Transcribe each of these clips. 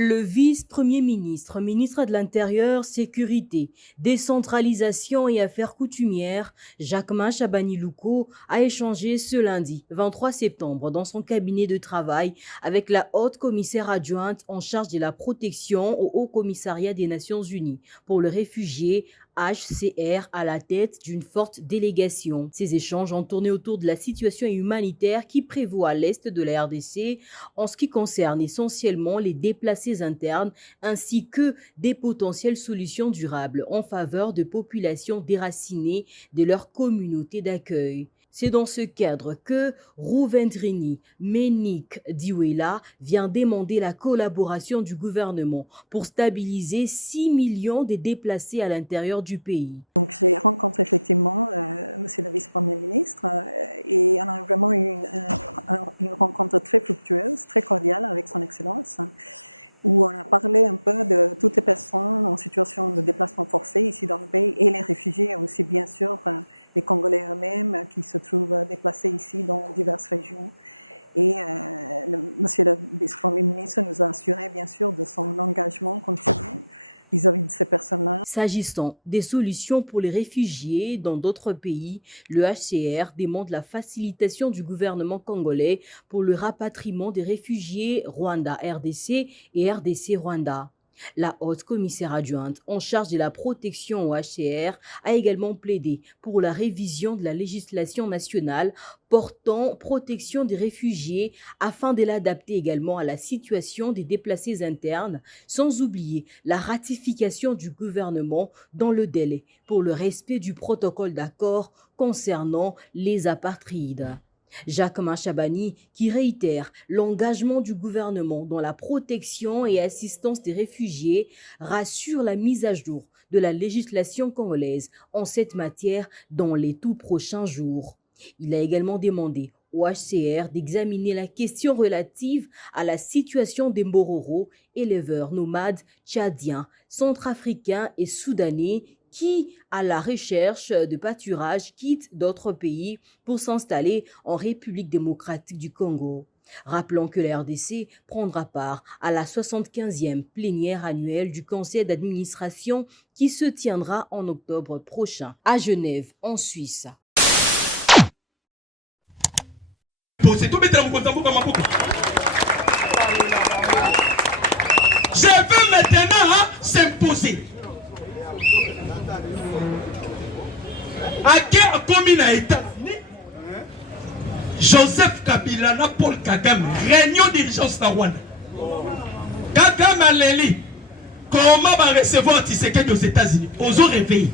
Le vice-premier ministre, ministre de l'Intérieur, Sécurité, Décentralisation et Affaires coutumières, Jacquemin Chabani-Louko, a échangé ce lundi 23 septembre dans son cabinet de travail avec la haute commissaire adjointe en charge de la protection au Haut Commissariat des Nations Unies pour les réfugiés, HCR, à la tête d'une forte délégation. Ces échanges ont tourné autour de la situation humanitaire qui prévaut à l'est de la RDC en ce qui concerne essentiellement les déplacés internes ainsi que des potentielles solutions durables en faveur de populations déracinées de leur communauté d'accueil. C'est dans ce cadre que Rouvendrini Ménic Diwela vient demander la collaboration du gouvernement pour stabiliser 6 millions de déplacés à l'intérieur du pays. S'agissant des solutions pour les réfugiés dans d'autres pays, le HCR demande la facilitation du gouvernement congolais pour le rapatriement des réfugiés Rwanda-RDC et RDC-Rwanda. La haute commissaire adjointe en charge de la protection au HCR a également plaidé pour la révision de la législation nationale portant protection des réfugiés afin de l'adapter également à la situation des déplacés internes, sans oublier la ratification du gouvernement dans le délai pour le respect du protocole d'accord concernant les apatrides. Jacquemin Chabani, qui réitère l'engagement du gouvernement dans la protection et assistance des réfugiés, rassure la mise à jour de la législation congolaise en cette matière dans les tout prochains jours. Il a également demandé au HCR d'examiner la question relative à la situation des Mbororo, éleveurs nomades tchadiens, centrafricains et soudanais qui, à la recherche de pâturage, quittent d'autres pays pour s'installer en République démocratique du Congo. Rappelons que la RDC prendra part à la 75e plénière annuelle du Conseil d'administration qui se tiendra en octobre prochain à Genève, en Suisse. Je veux maintenant s'imposer. À quel commune à États-Unis, Joseph Kabila na Paul Kagame, réunion d'urgence na Rwanda. Kagame Aleli, comment va recevoir Tshisekedi aux États-Unis? Aux réveillés.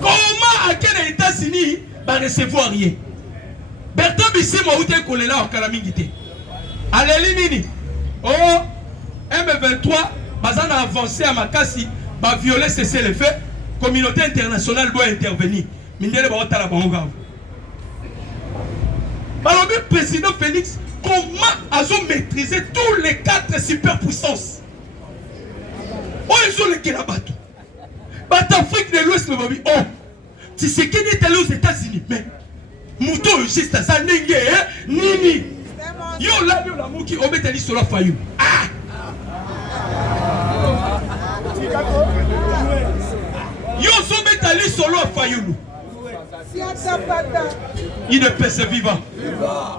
Comment à quel États-Unis va recevoir rien? Bertrand Bissimo ou te kolela au Kalamingité. Aleli nini? Oh, M23, bazana avancé à Makasi, va violer cesser les faits. Communauté internationale doit intervenir. Mindele ba otala bango. Alors le président Félix, comment a-t-on maîtrisé tous les 4 superpuissances? Oh, ils ont les Kélabato. L'Afrique de l'Ouest, le Babi. Oh, tu sais qu'il est allé aux États-Unis, mais Mouto, juste ça, Nengue, Nini. Yo, là, yo, la mouki, on met allé sur la faillou. Ah! Yo, on met allé sur la faillou. Il ne peut se vivre.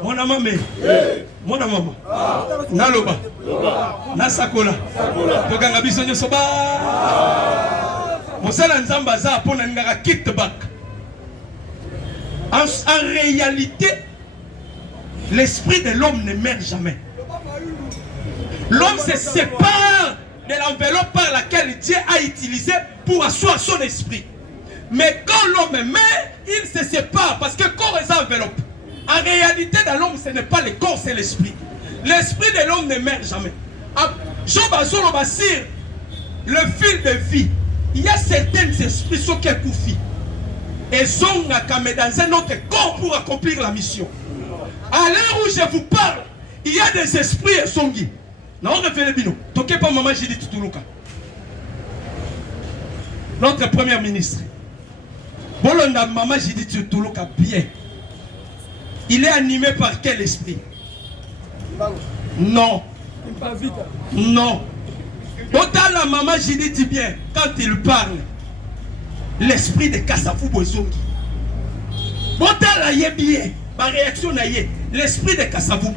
Mon maman, mon maman, Naloba, Nasakola, Toganga Bisonyo Soba, Mosala Nzambaza, Ponanga Kitback. En réalité, l'esprit de l'homme ne meurt jamais. L'homme se sépare de l'enveloppe par laquelle Dieu a utilisé pour asseoir son esprit. Mais quand l'homme meurt, il se sépare parce que le corps est enveloppe. En réalité, dans l'homme, ce n'est pas le corps, c'est l'esprit. L'esprit de l'homme ne meurt jamais. Job Azolo Bassir, le fil de vie, il y a certains esprits qui sont koufi. Et sont dans un autre corps pour accomplir la mission. À l'heure où je vous parle, il y a des esprits et songi. Non, on refait le bino. Toquez pas maman Jidi Tutuluka. Notre premier ministre. Bolonda maman Jidi Tutuluka bien. Il est animé par quel esprit? Non. Non. Autant la maman Julie dit bien, quand il parle, l'esprit de Kassafou Bozongi. Autant la yé bien, ma réaction na yé, l'esprit de Kassafou.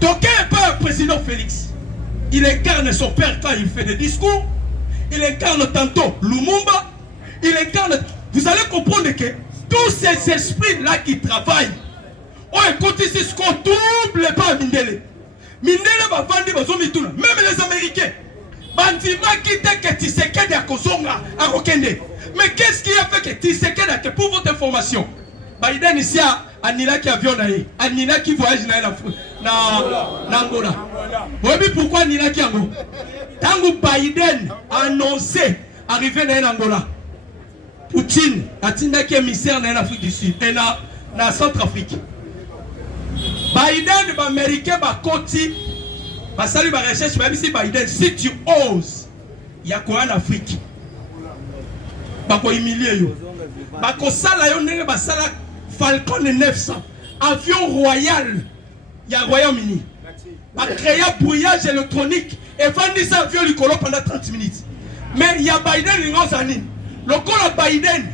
Donc un peu le président Félix, il incarne son père quand il fait des discours, il incarne tantôt Lumumba, il incarne... Vous allez comprendre que tous ces esprits-là qui travaillent, on écoute ici ce qu'on double pas Mindele. Mindele va vendre même les Américains. Bandima qui dit que Tshisekedi a Kosonga à Rokende. Mais qu'est-ce qui a fait que Tshisekedi a que pour votre information, Biden ici à Nila qui avion naïe, à Nila qui voyage na Angola. Vous savez pourquoi Nila qui Angola? Tant Biden a annoncé arriver dans Angola, Poutine a dit qu'il est émissaire dans l'Afrique du Sud et dans Centrafrique. Biden, l'Américain, va continuer. Salut ma recherche, si Biden, si tu oses, il y a quoi en Afrique? Bako humilier yo. Bako sala yo nenge basala Falcon 900, avion royal, il y a Royaume-Uni. Va créer un brouillage électronique et vendre ça avion likolo pendant 30 minutes. Mais il y a Biden il y le col Biden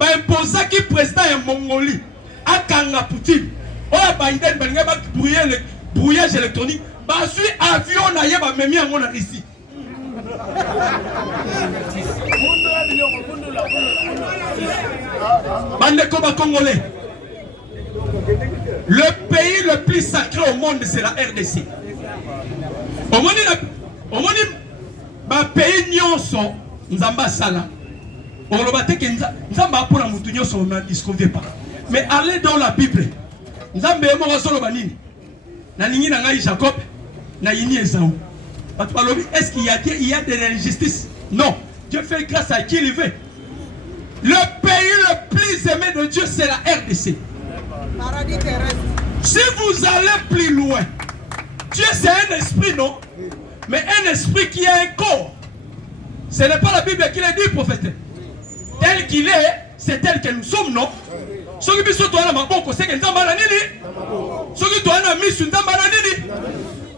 va imposer qui président en Mongolie à Kanga Poutine. Oh Biden va brouillage électronique. Bah suis avion na yeba memi en mona ici. Bande Koba Congolais. Le pays le plus sacré au monde c'est la RDC. Au monde ba pays nyonso nzamba sala. On le battait que nzamba pour la mutu nyonso na disconvient pas. Mais allez dans la Bible. Nzambe mo solo banini. Na ningi na ngai Jacob na yini Esaü. Est-ce qu'il y a de l'injustice? Non. Dieu fait grâce à qui il veut. Le pays le plus aimé de Dieu, c'est la RDC. Paradis terrestre. Si vous allez plus loin, Dieu c'est un esprit, non? Mais un esprit qui a un corps. Ce n'est pas la Bible qui l'a dit, prophète. Tel qu'il est, c'est tel que nous sommes, non? Ce qui est toi, c'est que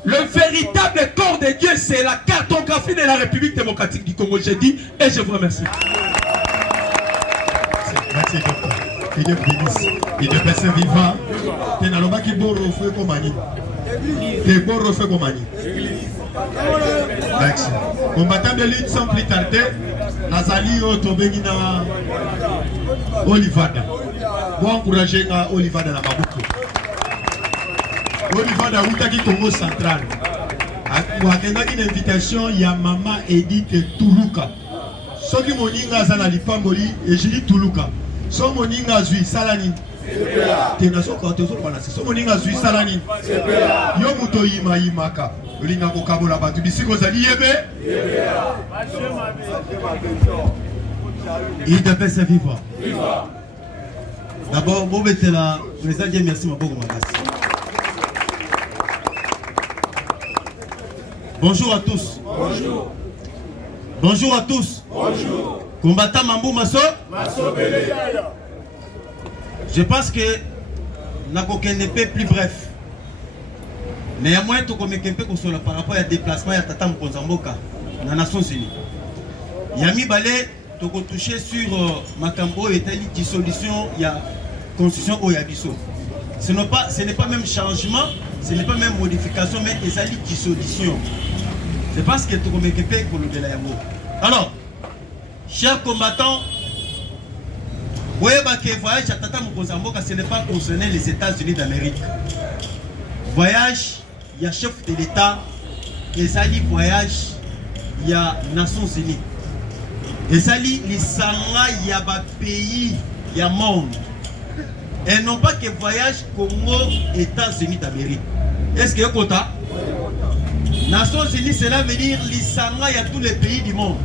le véritable corps de Dieu, c'est la cartographie de la République démocratique du Congo. J'ai dit et je vous remercie. Merci, docteur. Il est bénisse. Il est personne vivant. Il n'a pas qui bon refait comme Mani. Il est bon refait comme Mani. Merci. Combattant de lutte sans plus tarder, Nazali Otobeni na Olivada. Bon encourager à Olivada na Mabuku. Olivada Outaki Congo Central. Wakendaki une invitation ya Mama Edith Tuluka. Soki moninga zana lipamboli et Julie Tuluka. So moninga zui salani. Tena so ka tezo bana so moninga zui salani. Yo muto yima yimaka. Olinga ko kabola batu bisiko zali yebe. Il devait se vivre. D'abord, bon là, président Dieu merci beaucoup merci. Bonjour à tous. Bonjour. Bonjour à tous. Bonjour. Combattant Mambou Masso. Je pense que Nakoken n'est pas plus bref. Mais à moins de qu'on par rapport à déplacement à Tata Mkonzamboka dans les Nations Unies. Yami Balé, tu as touché sur Makambo et telle dissolution, il y a constitution au Yabiso. Ce n'est pas même changement, ce n'est pas même modification, mais il y a dissolution. C'est parce que tu as communiqué pour le Yamo. Alors, chers combattants, vous voyez que le voyage à Tata Mkonzamboka, ce n'est pas concerné les États-Unis d'Amérique. Voyage, il y a chef de l'État, et ça dit voyage, il y a Nations Unies. Et ça dit les Sanga, il y a des pays, il y a monde. Et non pas que voyage Congo, États-Unis d'Amérique. Est-ce que vous avez Nations Unies, cela veut dire les Sanga, il y a tous les pays du monde.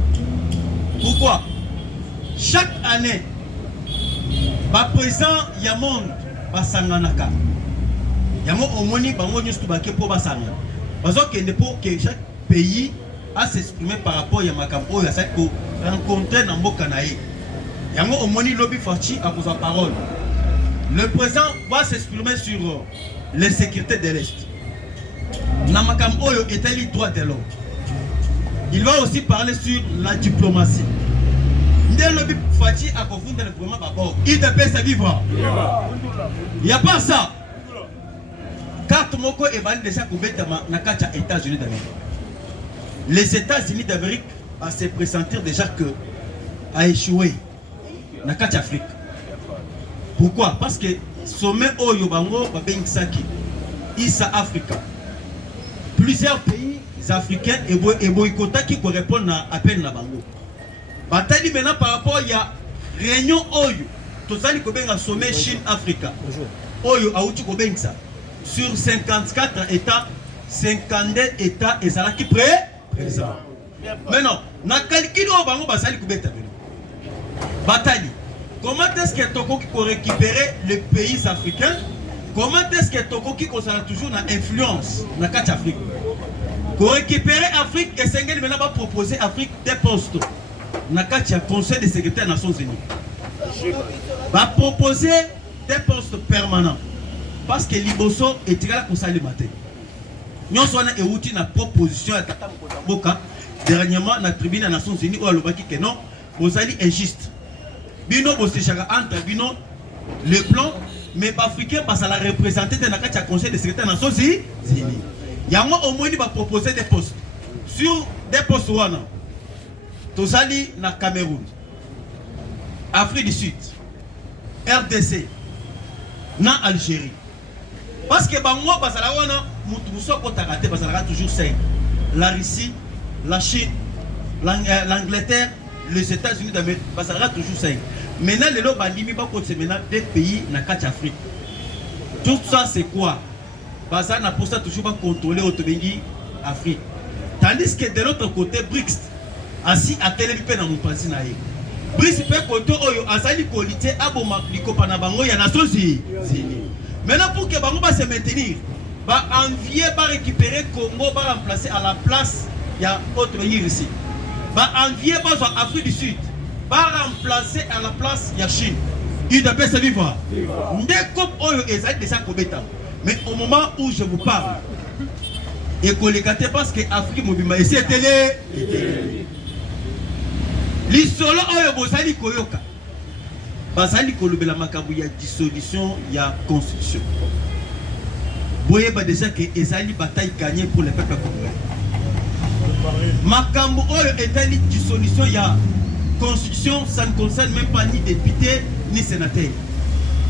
Pourquoi? Chaque année, par présent, il y a monde, il Sanganaka. Il y a au moins parce que chaque pays a s'exprimer par rapport à Makampo et à cette rencontre dans Mokanaï. Il y a au moins lobby Fachi à sa parole. Le président va s'exprimer sur les sécurités de l'Est. Namakam Oyo est un droit de l'homme. Il va aussi parler sur la diplomatie. Ndelobi Fati a confondu le gouvernement Babo. Il te paie sa vivre. Il n'y a pas ça. Carte Moko est valide déjà pour mettre les États-Unis d'Amérique. Les États-Unis d'Amérique à se pressentir déjà que a échoué dans l'Afrique. Pourquoi? Parce que sommet Oyo Bango Babengsaki, Issa Africa. Plusieurs pays africains et boycottés qui correspondent à appel na Bango. Bataille maintenant par rapport à la réunion Oyo, tout ça il sommet Chine-Africa. Oyo a outi Kobengsa. Sur 54 États, 52 États et ça qui prêt présent. Maintenant, na calcul au Bango basali kubeta. Bataille. Comment est-ce que Toko qui peut récupérer les pays africains? Comment est-ce que Toko qui concerne toujours une influence dans l'Afrique? Pour récupérer l'Afrique, et Senghel maintenant va proposer Afrique des postes. Dans le Conseil des secrétaires des Nations Unies. Va proposer des postes permanents. Parce que l'Iboso est là pour ça le matin. Nous avons une proposition à Tata Mboka dernièrement dans la tribune des Nations Unies où elle a dit que non, vous allez injuste. Bino Bosséchara entre Bino le plan, mais l'Africain passe à la représenter dans le Conseil des secrétaires des Nations Unies. Il y a au moins qui va proposer des postes. Sur des postes wana, Tozali na Cameroun, Afrique du Sud, RDC, na Algérie. Parce que bango basala wana mutuso ko takate basala toujours 5. La Russie, la Chine, l'Angleterre, les États-Unis d'Amérique basala toujours 5. Maintenant les lots bandimi ba ko maintenant des pays na kati Afrique. Tout ça c'est quoi? Basala na pour ça toujours pas contrôler autobengi Afrique. Tandis que de l'autre côté BRICS assis à téléviper dans mon pansi na ye. BRICS peut côté oyo azali qualité aboma likopa na bango ya Nations Unies. Maintenant, pour que Bango va se maintenir, va envier, va récupérer Congo, va remplacer à la place, il y a autre pays ici. Va envier, va en Afrique du Sud, va remplacer à la place, il y a Chine. Il doit se vivre. Mais au moment où je vous parle, et qu'on les gâte parce que l'Afrique mobile, et c'est télé. L'isolo oyo bozali koyoka. Basali kolobela makabu ya dissolution ya constitution. Boye ba déjà que ezali bataille gagnée pour le peuple congolais. Makambu oyo etali dissolution ya constitution, ça ne concerne même pas ni député ni sénateur.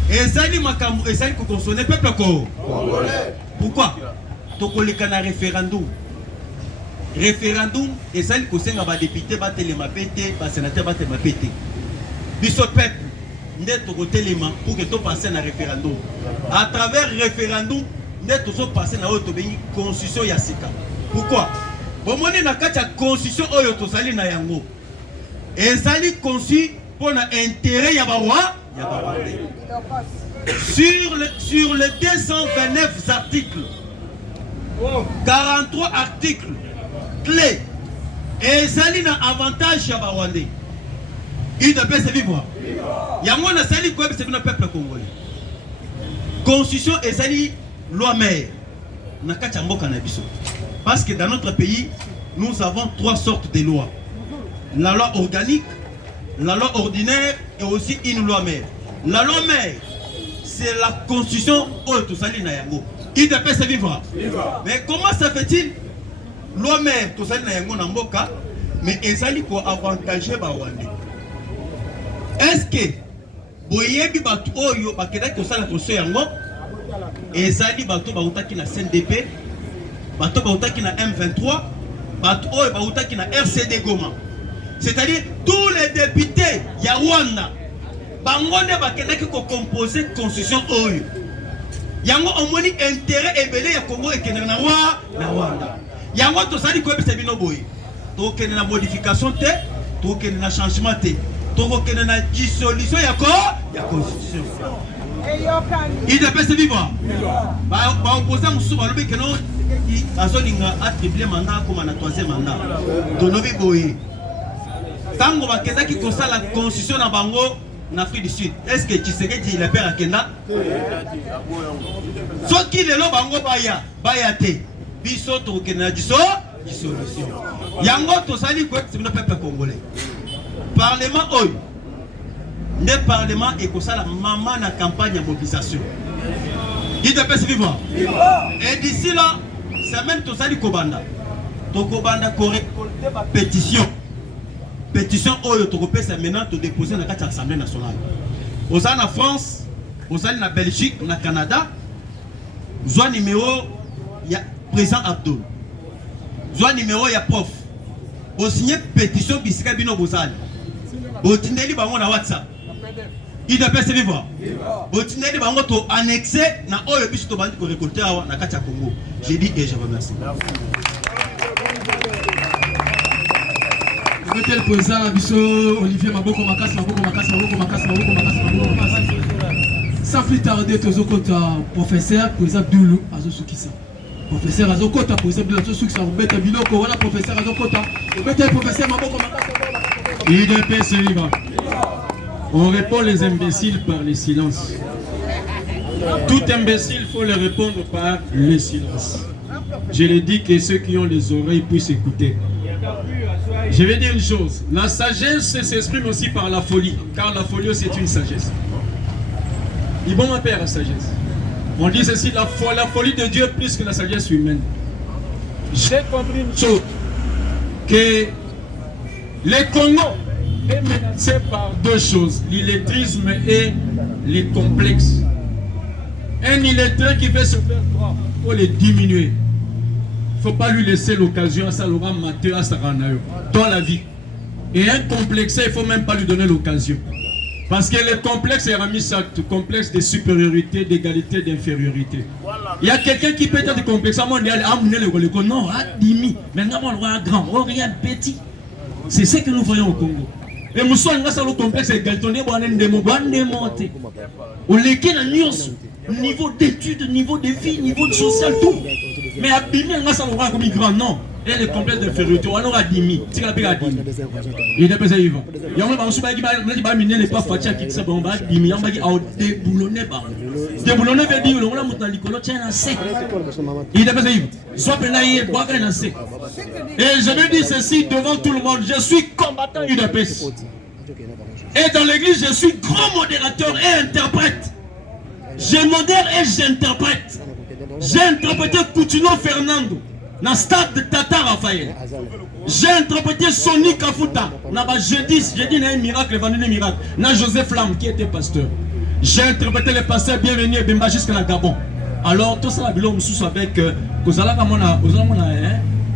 Ezali makambu ezali ko concerner peuple congolais. Pourquoi? Tokoleka na référendum. Référendum ezali ko senga ba député ba telema pété, ba sénateur ba telema pété. Biso peuple pour que tu passes un référendum. À travers le référendum, nous passer dans la constitution Yassika. Pourquoi? Bon, on est dans la constitution Oyoto Sali na Yango. Et Sali conçu pour l'intérêt Yabawa. Sur les 229 articles, 43 articles clés. Et Sali na avantage Yabawande. Il doit se vivre. Il y a moins de sali quoi c'est le peuple congolais. Constitution et sali loi mère. Parce que dans notre pays, nous avons 3 sortes de lois. La loi organique, la loi ordinaire et aussi une loi mère. La loi mère, c'est la constitution où tout sali na yango. Il doit se vivre. Mais comment ça fait-il? Loi mère tout sali na yango na mboka, mais ezali ko avantager ba wande. Est-ce que boyebi batu oyo bakeda ko sala ko so yango ezali batu bautaki na CNDP, batu bautaki na M23, batu oyo bautaki na RCD Goma. C'est-à-dire tous les députés ya Rwanda bangonde bakeda ko composer constitution oyo. Yango omoni intérêt ebele ya Congo ekende na Rwanda. Yango to sali ko ebisa bino boye. To kende na modification te, to kende na changement te. Donc, il y a une dissolution, il y a constitution. Il doit se vivre. Opposant Moussou, il a attribué mandat comme un 3e mandat. Donovi Boye. Quand on va qui concerne la constitution en Afrique du Sud, est-ce que tu sais qu'il est père à Kenda? Ce qui est là, Bango Baya, Bayate. biso tokena dissolution. Yango tosali quoi c'est le peuple congolais. Parlement oyo. Le parlement est comme ça la maman na campagne de mobilisation. Il te peut vivre. Et d'ici là, ça même tosali kobanda. To kobanda ko récolter ma pétition. Pétition oyo to kopesa maintenant to déposer dans l'Assemblée nationale. Aux en France, aux en Belgique, au Canada, zone numéro il y a président Abdul. Zone numéro il y a prof. Au signer pétition bisika bino bozali. Au tindeli bango na WhatsApp. Il te peut vivre. Au tindeli bango to annexé na oyo biso to bandi ko récolter na kati ya Congo. J'ai dit et je remercie. Monsieur le président Abisso, Olivier Maboko Makasi. Sans plus tarder, Tozokota, professeur, président Doulou, Azosukisa. Professeur Azokota, président Azosukisa, Robert Biloko, voilà professeur Azokota. Robert professeur Maboko Makasi. IDP se libre. On répond les imbéciles par le silence. Tout imbécile, faut le répondre par le silence. Je l'ai dit que ceux qui ont les oreilles puissent écouter. Je vais dire une chose, la sagesse s'exprime aussi par la folie, car la folie aussi est une sagesse. Ils vont m'appeler la sagesse. On dit ceci, la folie de Dieu plus que la sagesse humaine. J'ai compris une chose, que le Congo est menacé par deux choses, l'illettrisme et les complexes. Un illettré qui veut se faire croire, il faut le diminuer. Il ne faut pas lui laisser l'occasion à ça, l'aura maté à Saranayo dans la vie. Et un complexé, il ne faut même pas lui donner l'occasion. Parce que le complexe est remis ça, complexe de supériorité, d'égalité, d'infériorité. Il y a quelqu'un qui peut être complexe. Non, maintenant on voit grand, on regarde petit. C'est ce que nous voyons au Congo. Et nous sommes dans le complexe d'égalité, on est niveau d'études, niveau de vie, niveau de social, tout. Mais abîmer, on a comme grand, non. Et les complexes d'infériorité, on aura 10 000. C'est la paix à 10 000. Il est pesé vivant. Il y a un moment où on va miner les pas fatigués qui s'appellent 10 000. On va dire déboulonner. Déboulonner veut dire on a monté dans l'école, tiens, un sec. Il est pesé vivant. Soit pénaillé, boire un sec. Et je veux dire ceci devant tout le monde. Je suis combattant UDPS. Et dans l'église, je suis grand modérateur et interprète. Je modère et j'interprète. J'ai interprété Coutinho Fernando dans le stade de Tata Raphaël. J'ai interprété Sonny Kafuta dans jeudi un miracle, vendredi un miracle. Dans Joseph Lam qui était pasteur. J'ai interprété le pasteur bienvenu et Bemba jusqu'à la Gabon. Alors tout ça la bilo sous avec Kozala Kamona,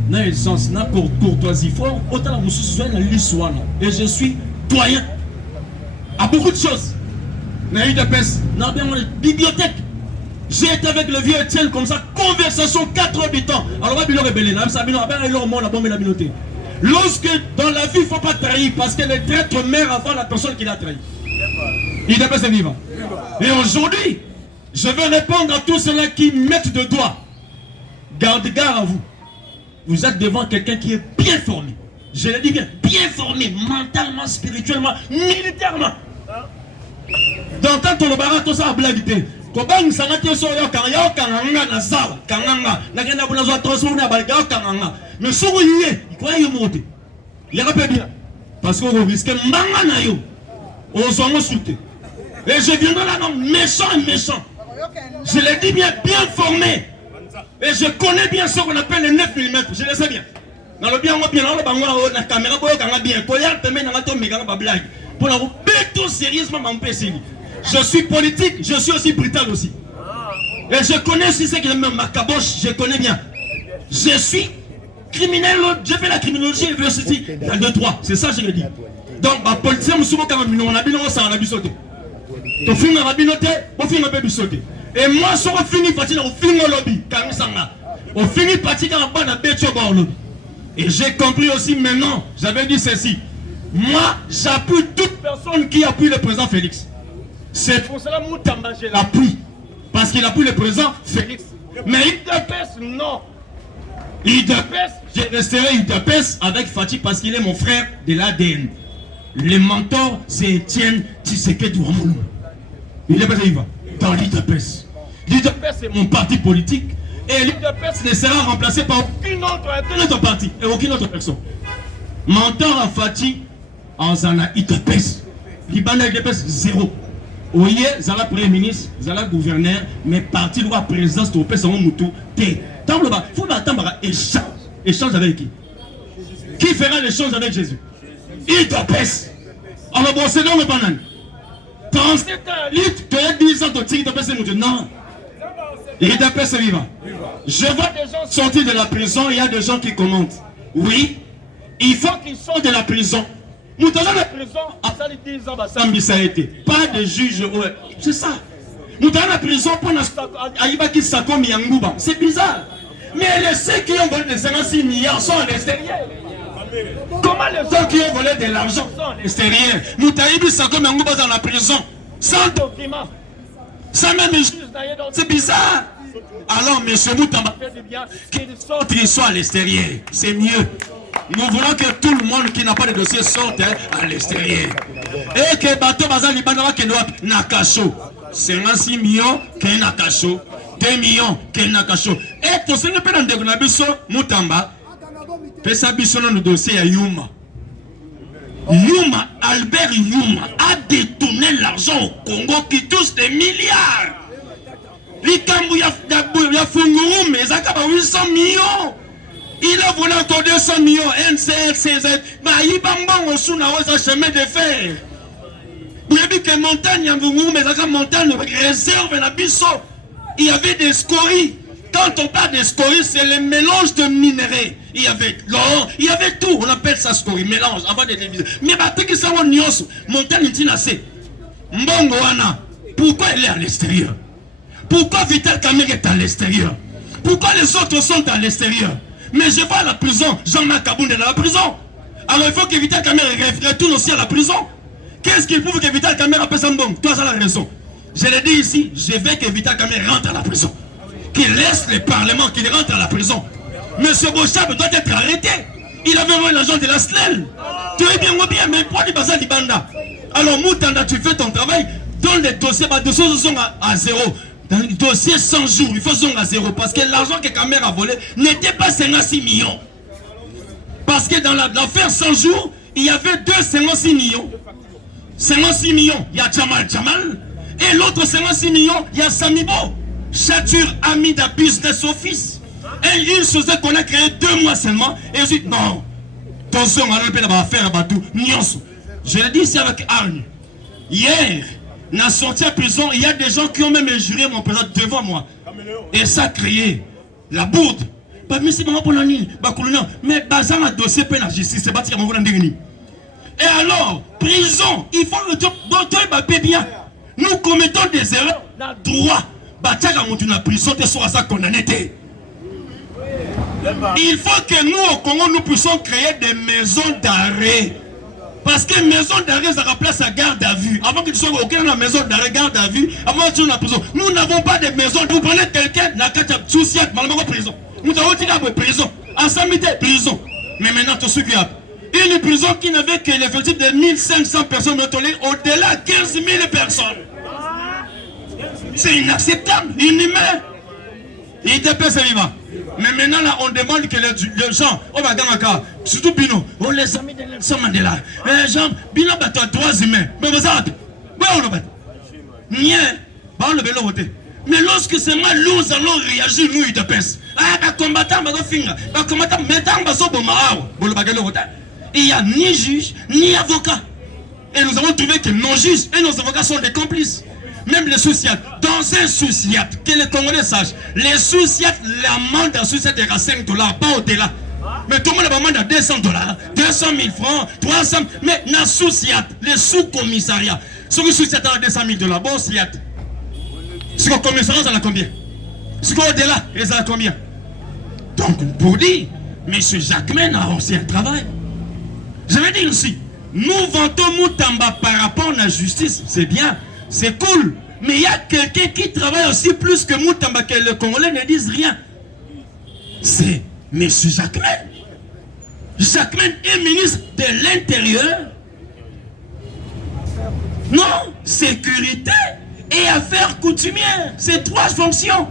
dans le sens na courtoisie fort, autant la moussou na l'histoire. Et je suis doyen à beaucoup de choses. Dans l'UDPS, dans la bibliothèque. J'ai été avec le vieux Etienne comme ça, conversation 4 heures du temps. Alors, lorsque dans la vie, il ne faut pas trahir parce que le traître meurt avant la personne qui l'a trahi. Il n'est pas vivant. Et aujourd'hui, je vais répondre à tous ceux-là qui mettent de doigt. Garde garde à vous. Vous êtes devant quelqu'un qui est bien formé. Je le dis bien formé, mentalement, spirituellement, militairement. Dans tant que le barat, tout ça a blagué. Kobang sangatio so yo kanganga na zawa kanganga na kenda buna zo transformer na balga kanganga mais soko yé il croit yo monter il y a pas bien parce qu'on risque mbanga na yo on s'en insulter et je viendrai là non méchant je le dis bien formé et je connais bien ce qu'on appelle les 9 mm je le sais bien dans le bien dans le bango la caméra boyo kanga bien koya teme na to mega ba blague pour la tout sérieusement m'empêcher. Je suis politique, je suis aussi brutal aussi. Et je connais aussi ce qui est ma caboche, je connais bien. Je suis criminel, j'ai fait la criminologie university dans 2-3, c'est ça que je le dis. Donc, ma politique, on a bien ça, on a bien sauté. Tu finis à bien sauté, on finit à bien sauté. Et moi, si on finit partir, on finit au lobby, on finit partir dans la bande à Bétio au lobby. Et j'ai compris aussi maintenant, j'avais dit ceci. Moi, j'appuie toute personne qui appuie le président Félix. C'est pour cela que Moutamba, je l'appuie. Parce qu'il appuie le président Félix. Mais UDPS, non. UDPS, je resterai UDPS avec Fatih parce qu'il est mon frère de l'ADN. Le mentor, c'est Etienne Tshisekedi Ouamoulou. Il est pas dans l'UDPS. L'UDPS, c'est mon parti politique. Et l'UDPS ne sera remplacé par aucun autre parti et aucune autre personne. Mentor à Fati, en Zana UDPS. Libana UDPS, zéro. Oui, Zala Premier ministre, Zala gouverneur, mais parti de la présidence de l'UDPS, c'est Moutou. Tant le bas, il faut attendre échange. Échange avec qui? Qui fera l'échange avec Jésus? UDPS. Alors bon, c'est dans le banane. 37 ans, lutte, tu as 10 ans de tir, UDPS, c'est Moutou. Non. UDPS est vivant. Je vois des gens sortir de la prison, il y a des gens qui commentent. Oui, il faut qu'ils sortent de la prison. Nous dans la prison, à ça les 10 ans, ça a été. Pas de juge, ouais. C'est ça. Nous dans la prison, pour Aïbaki Sako Miyangouba. C'est bizarre. Mais ceux qui ont volé des 56 milliards sont à l'extérieur. Comment les gens qui ont volé de l'argent sont à l'extérieur? Nous Aïbaki Sako Miyangouba dans la prison, sans document. Ça même c'est bizarre. Alors, M. Moutamba, qu'il sorte, qu'il soit à l'extérieur. C'est mieux. Nous voulons que tout le monde qui n'a pas de dossier sorte à l'extérieur. Et que bateau bazar libanara qui doit nakacho. 56 millions qui est nakacho. 2 millions qui est nakacho. Et pour ce qui est de Nabiso Moutamba, pesa biso dans le dossier à Yuma. Yuma, Albert Yuma a détourné l'argent au Congo qui touche des milliards. Likambu ya Fungurum, mais ça a 800 millions. Il a volé encore 200 millions. NCL, CZ, il bambang au sous un chemin de fer. Vous avez vu que montagne, mais ça a montagne réserve la bisso. Il y avait des scories. Quand on parle des scories, c'est le mélange de minéraux. Il y avait l'or, il y avait tout. On appelle ça scorie, mélange avant de diviser. Mais bateau qui ça va nyos, montagne tinasé. Mbongo wana. Pourquoi elle est à l'extérieur? Pourquoi Vital Kamerhe est à l'extérieur? Pourquoi les autres sont à l'extérieur? Mais je vois à la prison, Jean-Marc Kabound est dans la prison. Alors il faut que Vital Kamerhe retourne aussi à la prison. Qu'est-ce qu'il prouve que Vital Kamerhe a fait ça? Bon, toi, ça la raison. Je l'ai dit ici, je veux que Vital Kamerhe rentre à la prison. Qu'il laisse le Parlement, qu'il rentre à la prison. Monsieur Bochab doit être arrêté. Il avait volé l'argent de la SNEL. Tu es bien ou bien, mais pourquoi du bazar Libanda? Alors Moutanda, tu fais ton travail. Dans les dossiers, les dossiers sont à zéro. Dans le dossier 100 jours, il faut sont à zéro. Parce que l'argent que Kamerhe a volé n'était pas 56 millions. Parce que dans l'affaire 100 jours, il y avait 56 millions. 56 millions, il y a Jamal. Et l'autre 56 millions, il y a Samibo. Chature Amida Business Office. Et une société qu'on a créée 2 mois seulement. Et je dis non. Attention, on va faire un bateau. Je l'ai dit ici avec Arne. Hier, dans la sortie à prison, il y a des gens qui ont même injuré mon président devant moi. Et ça a créé la bourde. Mais bazar un dossier pour la justice, c'est bâti comme et alors, prison, il faut le bien. Nous commettons des erreurs. La droit. La prison de soit ça condamné. Il faut que nous au Congo nous puissions créer des maisons d'arrêt. Parce que maison d'arrêt ça remplace la garde à vue. Avant que tu sois aucun dans la maison d'arrêt, garde à vue, avant que tu sois dans la prison. Nous n'avons pas de maison. Vous prenez quelqu'un dans la souci, malheureusement prison. Nous avons dit prison. En samedi, prison. Mais maintenant, tu suis une prison qui n'avait que l'effectif de 1500 personnes, au-delà de 15 000 personnes. C'est inacceptable, inhumain. Il était pas vivant. Mais maintenant, là, on demande que les gens, on va dans un cas, surtout Bino, on les amis de Nelson Mandela. Les gens, Bino bat droits humains. Mais vous savez, on le bat. Rien, on le vélo voter. Mais lorsque c'est moi, nous allons réagir, nous, il te pèse. Ah, les combattants, les combattants, il n'y a ni juge, ni avocat. Et nous avons trouvé que nos juges et nos avocats sont des complices. Même les sous-siates. Dans un sous-siat, que les Congolais sachent, les sous-siat, l'amende d'un sous-siat est à $5, pas au-delà. Mais tout le monde a demandé à $200, 200 000 francs, 300 000. Mais dans sous-siat, les sous-commissariats, ceux qui sous-siat à $200 000, bon siat. Ce qu'on commissariat, ça a combien? Ce qu'on au-delà, ils ont combien? Donc, pour dire, M. Jacquemin a aussi un travail. Je vais dire aussi, nous vantons Moutamba par rapport à la justice, c'est bien, c'est cool. Mais il y a quelqu'un qui travaille aussi plus que Moutamba, que les Congolais ne disent rien. C'est M. Jacquemin. Jacquemin est ministre de l'Intérieur. Non, sécurité et affaires coutumières. C'est 3 fonctions.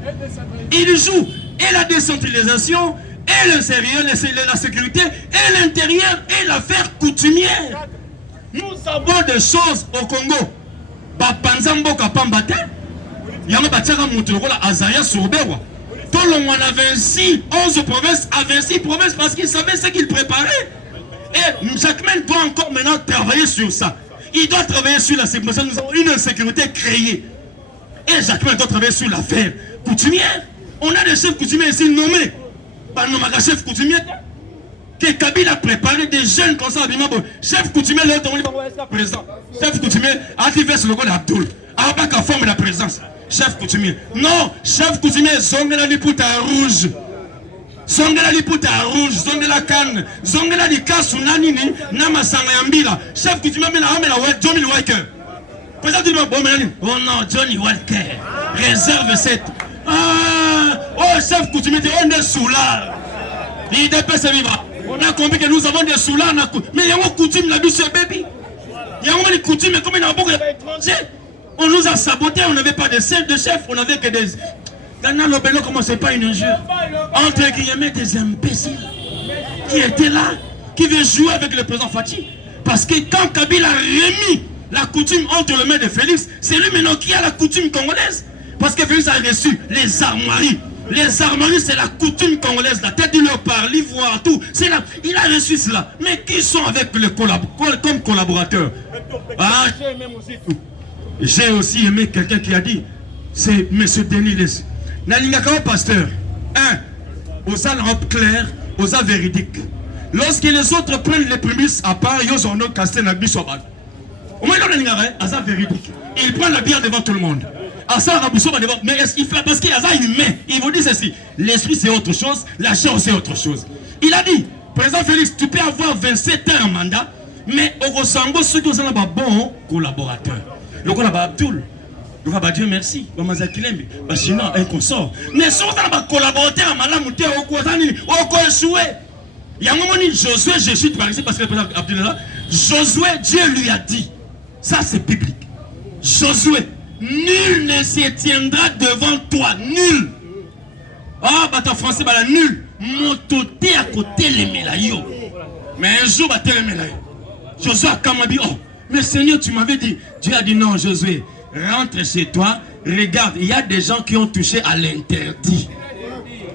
Il joue et la décentralisation, et le sérieux, la sécurité, et l'intérieur, et l'affaire coutumière. Nous avons des choses au Congo. Bapanzamboka Pambate, Yama Batiaka Moutoura, Azaya Sourbewa. Tout le monde a 26, 11 provinces, à 26 provinces parce qu'il savait ce qu'il préparait. Et Jacquemin doit encore maintenant travailler sur ça. Il doit travailler sur la sécurité. Nous avons une sécurité créée. Et Jacquemin doit travailler sur l'affaire coutumière. On a des chefs coutumiers ici nommés. Par nos chefs coutumiers. Que Kabila a préparé des jeunes comme ça. Chef coutumier, le président. Chef coutumier, activé sur le code d'Abdoul. Abak a formé la présence. Chef coutumier. Non, chef coutumier, Zongela Liputa rouge. Zongela Liputa rouge, Zongela Cannes, Zongela Lika Sunanini, Namasanga Yambila. Chef coutumier, Johnny Walker. Président du oh non, Johnny Walker. Réserve 7. Ah, oh, chef coutumier, on est sous là. Il dépêche à vivre. On a compris que nous avons des soulats, mais il y a une coutume, la douce baby. Il y a une coutume, mais comme il y a beaucoup d'étrangers, on nous a saboté, on n'avait pas de chef, on n'avait que des. Ghana Lobelo, comment c'est pas une injure? Entre guillemets, des imbéciles qui étaient là, qui veulent jouer avec le président Fachi. Parce que quand Kabila a remis la coutume entre les mains de Félix, c'est lui maintenant qui a la coutume congolaise. Parce que Félix a reçu les armoiries. Les armoiries, c'est la coutume congolaise, la tête du léopard, l'ivoire, tout. Il a reçu cela. Mais qui sont avec le comme collaborateurs? Ah, j'ai aussi aimé quelqu'un qui a dit, c'est M. Denis Les. Nalingakao pasteur, aux robe claire, aux véridique. Lorsque les autres prennent les prémices à part, ils ont casté la biche au bal. Au moins, il véridique. Il prend la bière devant tout le monde. Mais est-ce qu'il fait parce qu'il y a ça humain? Il vous dit ceci. L'esprit c'est autre chose, la chair c'est autre chose. Il a dit, président Félix, tu peux avoir 27 ans en mandat, mais au Rossango, ceux qui sont là, bon collaborateur. Le collaborateur Abdoul, le va Dieu merci. Sinon, un consort. Mais si on a un collaborateur en mandat, on a échoué. Il y a un moment où Josué, je suis par ici parce que le président Abdoul est là. Josué, Dieu lui a dit, ça c'est biblique. Josué, nul ne se tiendra devant toi, nul. Ah, bah, français, bah, nul. Mototé à côté les mélaïos. Mais un jour, bah, les mélaïos. Josué a comme dit, oh, mais Seigneur, tu m'avais dit. Dieu a dit, non, Josué, rentre chez toi. Regarde, il y a des gens qui ont touché à l'interdit.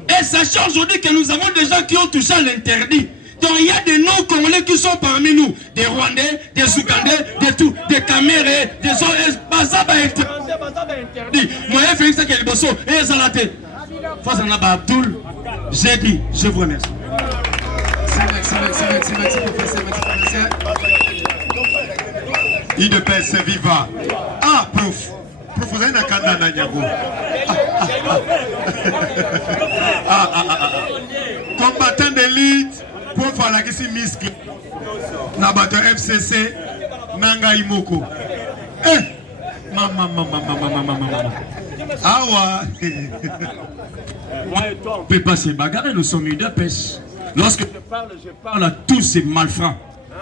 Et sachez aujourd'hui que nous avons des gens qui ont touché à l'interdit. Donc il y a des non-congolais qui sont parmi nous. Des Rwandais, des Ougandais, des Camérés, des OS. Baza va interdit. Moi, Félix qui est le bosso. Et ça l'a tête. Face à Naba Abdoul, j'ai dit, je vous remercie. C'est IDPS viva. Ah, prof. Prof, vous avez un candidat à Niago. Combattant d'élite. Prof à la question muscle. Nabato FCC. Nanga Imoko. Maman. Ah ouais. On ne peut pas se bagarrer, nous sommes UDPS. Lorsque je parle à tous ces malfrats.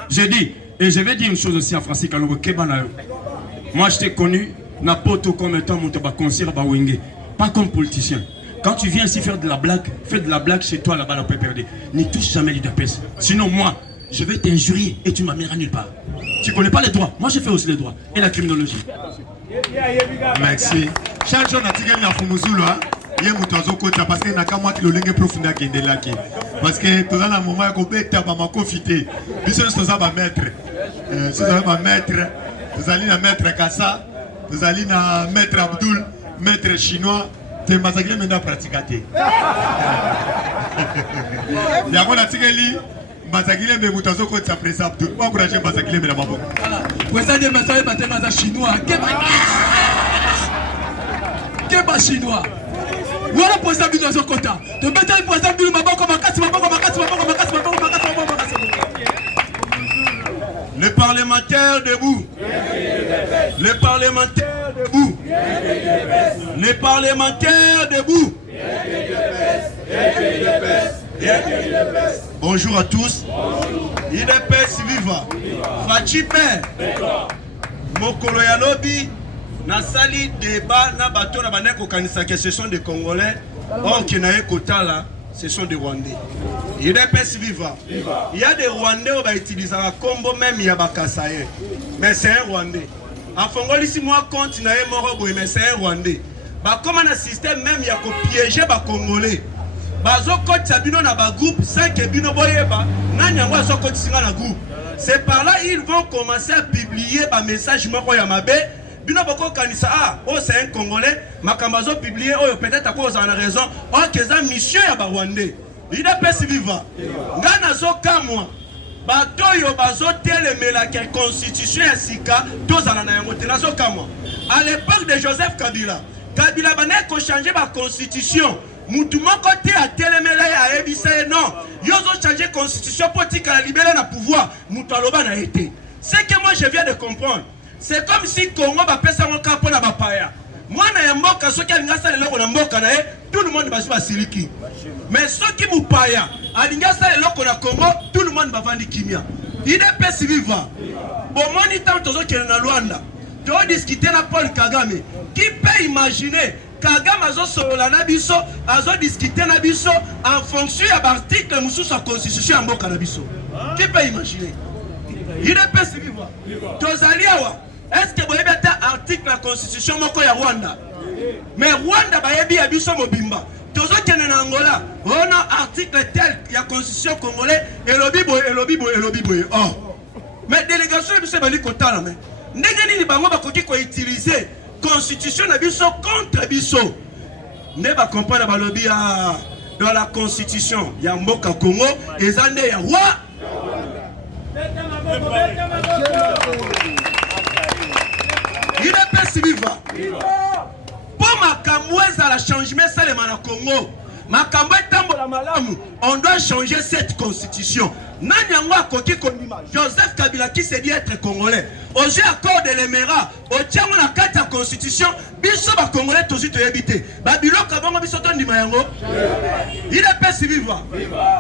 J'ai dit, et je vais dire une chose aussi en français, moi je t'ai connu, n'importe comme étant mon conseiller à Bawenge, pas comme politicien. Quand tu viens ici faire de la blague, fais de la blague chez toi là-bas, la PPRD. Ne touche jamais l'UDPS. Sinon moi, je vais t'injurier et tu m'amèneras nulle part. Tu connais pas les droits, moi je fais aussi les droits. Et la criminologie. Merci. Chaque jour, on a tiré la Fumuzulu, il y a un côté parce que Nakamwa qui le profondeur qui est là. Parce que tout dans le moment, il y a un confité. Puis c'est ça va mettre. C'est ça va mettre. Vous allez mettre Kassa, vous allez mettre Abdoul, mettre chinois. Tu es massacré maintenant pratiqué. Il y a un tigeli. Massacré mais vous t'as côté après ça. Abdoul, pas encourager massacré mais la maman. Vous savez des massacrés chinois. Qu'est-ce chinois? Voilà pour ça, nous avons quota. De mettre pour ça, nous les parlementaires debout. Les parlementaires debout. Les parlementaires debout. Bonjour à tous. IDPS viva. Fachi père. Mokolo ya lobi. Nasali débat na bato na baneko kanisa que ce sont des Congolais Or, qui n'a pas là, ce sont des Rwandais. Il est pas vivant. Il y a des Rwandais qui utilisent un combo même, il y a Bakasaye. Mais c'est un Rwandais. En Fongolie, si moi, compte, mais c'est un Rwandais. Comme un système même, il y a piéger les Congolais. C'est par là ils vont commencer à publier un message. C'est un Congolais, Makambazo publié, peut-être à cause de la raison, que c'est un mission à Rwandais. Il est pas si vivant. Ganazo Kamwa, Batoyo Bazo Telemé la constitution à Sika, tous en Nazo Kamwa. À l'époque de Joseph Kabila, Kabila a changé la constitution. Moutouma côté à Telemé à Ebissé, non. Ils ont changé la constitution politique à la libérer le pouvoir. Moutaloba n'a été. C'est que moi je viens de comprendre. C'est comme si Congo va passer mon cap pour la bapaya. Moi, tout le monde va se siliki. Mais ceux qui m'ont paya, à Congo, tout le monde va vendre kimia. Il est pas si vivant. Bon, moi, il y a des gens qui sont dans Luanda. Tu as discuté avec Paul Kagame. Qui peut imaginer Kagame a discuté en fonction de l'article de la constitution en Boka Nabiso. Qui peut imaginer? Il est pas si vivant. Est-ce que vous avez un article de la constitution de Rwanda? Mais Rwanda a un mobimba. Tous ceux qui sont en Angola, on a un article tel de la constitution congolaise et le oh. Mais délégation de M. Bali Kotala, n'est pas utiliser la constitution contre Bisso. Ne pas comprendre le lobby dans la constitution. Il y a Mboka Congo et Zande ya roi. Il est pas si vivant. Pour ma camouesse à la changement, ça le mana Congo. Ma camouesse tambola malamu. On doit changer cette constitution. Nanyangwa koki konima. Joseph Kabila qui s'est dit être congolais. Aujourd'hui accord de l'Émirat. Au tient on a 4 constitution. Biso ba congolais tout suite éviter. Babilo kabongo biso to ndima yango. Il est pas si vivant.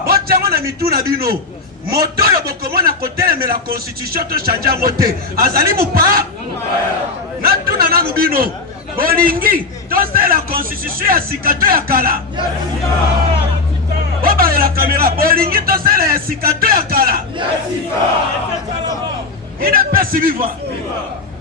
Au tient on a mitu na bino. Moto yo bokomo na côté mais la constitution to changer voter. Azali mupa. Na tuna na nubino. Bolingi, to c'est la constitution ya sikato ya kala. Oba la caméra, Bolingi to c'est la sikato ya kala. Il n'est pas si vivant.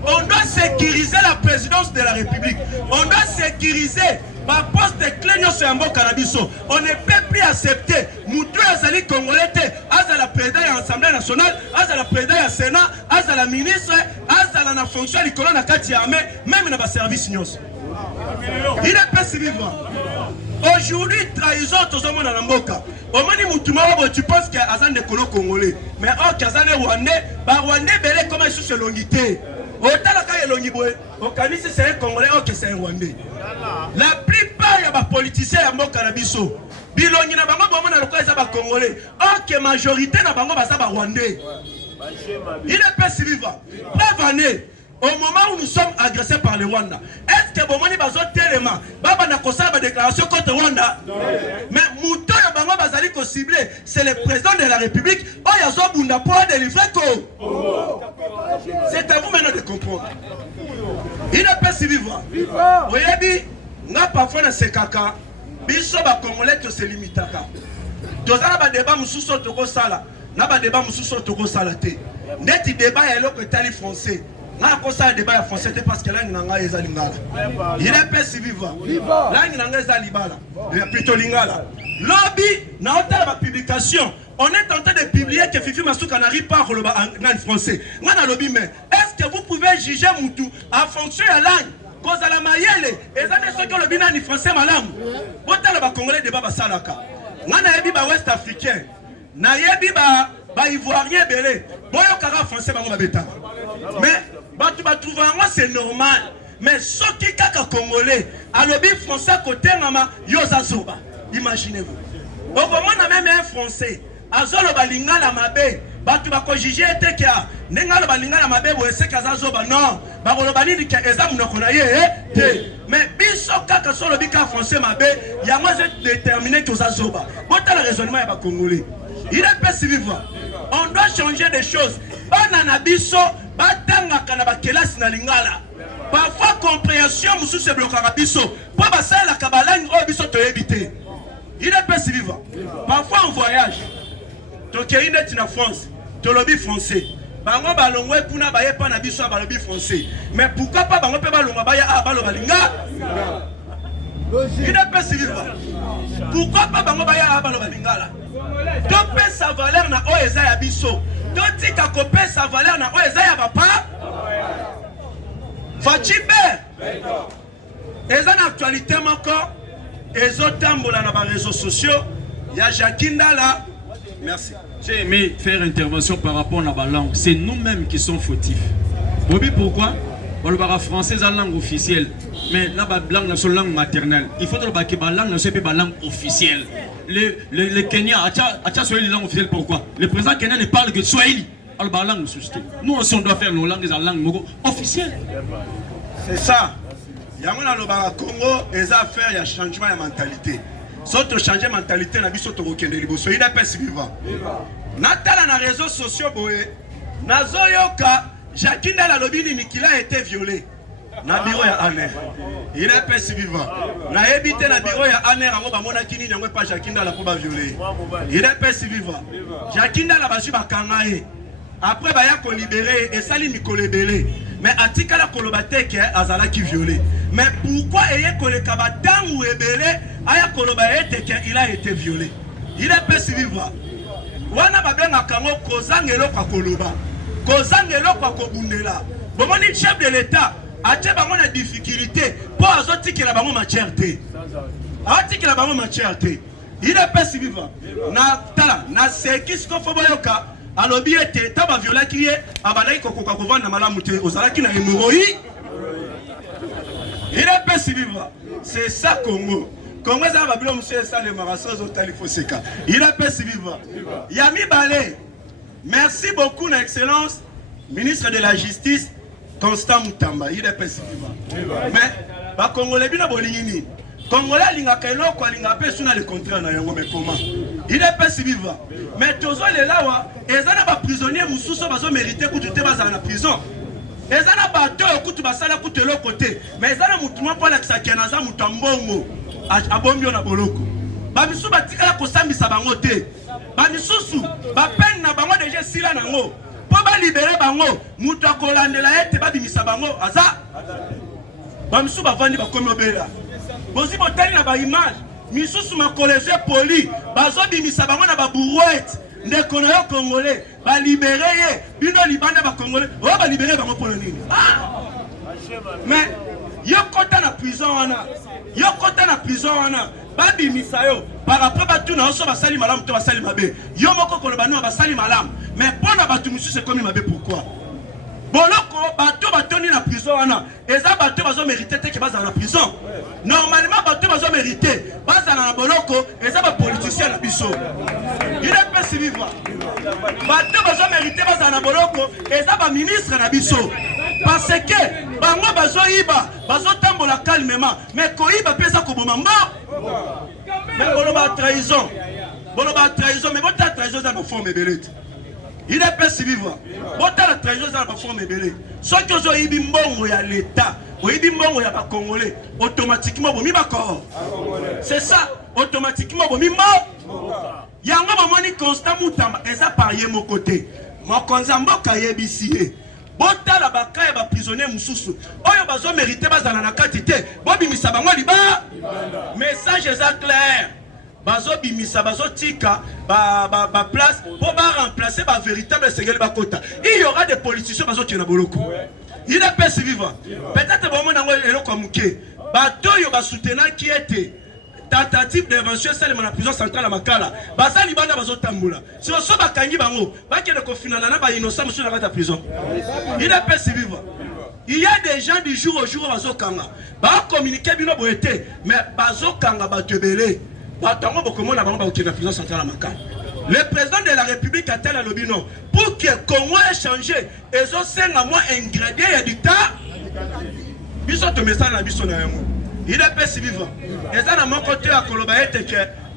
On doit sécuriser la présidence de la République. On doit sécuriser ma poste clé sur un bon canabiso. On ne peut plus accepter Moutou Azali Congolais, Azala président de l'Assemblée nationale, Azala président du Sénat, Azala ministre, Azala la fonction de colonne à Katiamé, même dans le service Nyos. Il n'est pas si vivant. Aujourd'hui, trahison, tout le monde dans la Mboka. Au moment où tu penses qu'il y a Azan de Kolo Congolais, mais oh, qu'il y a Azan de Rwandais, Rwandais, belé comment ils sont sur l'ongité. Au Canisi, c'est un Congolais, ok, c'est un Rwandais. La plupart des politiciens à Mboka Nabiso, Bilongi na bango bomo na lokola za Congolais, ok, majorité na bango baza Rwandais. Il est pas si vivant. Preuve année. Au moment où nous sommes agressés par le Rwanda, est-ce que Bomoni Bazo Téléma, Baba Nakosa a déclaration contre Rwanda? Mais Mouton et Bango Bazali ko ciblé, c'est le président de la République. Oh, Yazo Bunda pour délivrer ko. C'est à vous maintenant de comprendre. Il n'est pas si vivant. Oyebi, n'a pas fait de ce caca. Biso ba Congolais to se limitaka. Tozala ba débat mususo toko sala. Na ba débat mususo toko sala te. Neti débat ya loko tali français. Un débat français parce que là, il est pas si vivant. Là, il est plutôt lingala. Lobby, dans la publication, on est en train de publier que Fifi Masuka n'arrive pas en français. Est-ce que vous pouvez juger Moutou en fonction de la langue? Cause à la maïele, et ça ne sont que le bilan ni français malam. Vous avez le Congolais de Baba Salaka. Vous avez le West Africain. Vous avez le Ivoirien belé. Vous avez le français mais c'est normal. Mais ceux qui sont congolais, à l'objet français côté maman, yosa zoba. Imaginez-vous. Au moment où même un français, à zolo balinga la mabe, batu bako jugé était qu'il y a nenga balinga la mabe ou ese kaza zoba non. Bako bani di ka exam no konaye mais biso kaka solo bika français mabe, ya moi j'ai déterminé que yosa zoba. Bota le raisonnement ya ba congolais. Il est pas si vivant. On doit changer des choses. Banana biso batanga kana ba kelasi na lingala. Parfois, compréhension, nous se bloquons à biso. Pour passer la cabalang, oh, biso te éviter. Il est pas si vivant. Parfois, en voyage, tu es in France, tu es lobby français. Bango balongwe kuna baye pa na biso ba lobby français. Mais pourquoi pas bango pe balongwa baya a balo balinga? Il est pas si vivant. Pourquoi pas bango baya a balo balinga là? Tu pèses sa valeur na oeza ya biso. Tu dis qu'à copier sa valeur na oeza ya papa. Fachibe. Et en actualité encore, et autres tambola na les réseaux sociaux, il y a Jakinda là. Merci. J'ai aimé faire intervention par rapport à la langue. C'est nous-mêmes qui sommes fautifs. Bobby, pourquoi? On parle français, c'est la langue officielle. Mais la langue, c'est la langue maternelle. Il faut que la langue soit la langue officielle. Le Kenya, a Swahili langue officielle, pourquoi? Le président Kenya ne parle que Swahili. Alors, la langue nous aussi, on doit faire nos langues, la langue officielle. C'est ça. Il y a un Congo, les affaires, il y a un changement de mentalité. Si tu changes de mentalité, il n'a pas si vivant. Natala na réseaux sociaux, Nazoyoka, Jakinda la lobby Mikila a été violé. Na bureau ya Aner. Il n'a pas si vivant. Na évité na bureau ya Aner, à Mona Kini, il n'y a pas Jakinda la pour violer. Il n'a pas si vivant. Jakinda la basu bakangae. Après, il y a libéré et ça lui libéré. Mais Atika la kolobateke azala qui violé. Mais pourquoi il y a kolekabatan ou ébélé aya kolobateke il a été violé? Il est pas si vivant. Wana babenga kango kozangelo kwa koloba. Kozangelo kwa kobundela. Bomoni chef de l'État ache bango na difficulté pour azotikela bango matière. Atikela bango matière. Il est pas si vivant. Na tala na sekisko foboyoka. Alors bien été taba viola qui est abadai kokoka kovana malamu te ozalaki na hémorroïde. Il est pas si vivant. C'est ça Congo. Congo ça va bien monsieur ça le marathon zotali foseka. Il est pas si vivant. Yami Balé. Merci beaucoup na excellence ministre de la justice Constant Mutamba. Il est pas si vivant. Mais ba Congolais bina bolingini. Congolais lingaka eloko alinga suna le contraire na yango mais comment? Il est pas si vivant. Mais tozo les là et ça n'a pas prisonnier mususo bazo mérité que tu te vas en prison. Et ça n'a pas deux coups basa la coupe de l'autre côté. Mais ça n'a mutumwa pas la kianaza mutambongo a bombio na boloko. Ba misu batika la kosambisa bango te. Ba misusu ba peine na bango déjà sila nango. Po ba libérer bango mutu akolandela ete ba bimisa bango aza. Ba misu ba vandi ba komi obela. Bozi botali na ba image misusu ma collège poli bazo bimisa bango na ba brouette ndeko na yo congolais ba libérer ye bino libanda ba congolais o ba libérer bango pour nini. Mais yo kota na prison wana ba bimisa yo par rapport ba tuna oso ba sali malamu to ba sali mabe yo moko koloba no ba sali malamu mais pona ba tu misusu comme mabe pourquoi? Boloko bato batoni na prison wana eza bato bazo mériter te ke baza na prison. Normalement bato bazo mériter baza na boloko eza ba politicien na biso. Il est pas si vivant. Bato bazo mériter baza na boloko eza ba ministre na biso. Parce que bango bazo iba bazo tambola calmement mais ko iba pesa ko bomambo. Mais boloba trahison. Mais votre trahison dans forme belette. Il est pas si vivant. Bota la trahison dans la forme belée. Ceux qui ont ibi mbongo ya l'État, ibi mbongo ya ba Congolais, automatiquement bomi ba corps. C'est ça, automatiquement bomi mo. Yango bomoni Constant Mutamba eza parier mon côté. Mon konzambo kayebisié. Bota la baka ba prisonnier mususu. Oyo bazo mériter bazana na katité. Bobi misabango liba. Message est clair. Bazo bimisa bazo tika ba place pour remplacer ba véritable Sengeli Bakota. Il y aura des politiciens bazo qui na boloko. Il est pas si vivant. Peut-être bon nango eloko muke. Bato yo ba soutenir qui était tentative d'invention celle de la prison centrale à Makala. Baza libanda bazo tambula. Si on so bakangi bango, ba ki de confinana na ba innocent monsieur na la prison. Il est pas si vivant. Il y a des gens du jour au jour bazo kanga. Ba communiquer bino boete, mais bazo kanga ba tebele. Le président de la République a-t-il à l'obino pour que Congo ait changé et ça c'est un moins ingrédient et du temps. Il est pas si vivant. Et ça, dans mon côté, à Kolobaye, que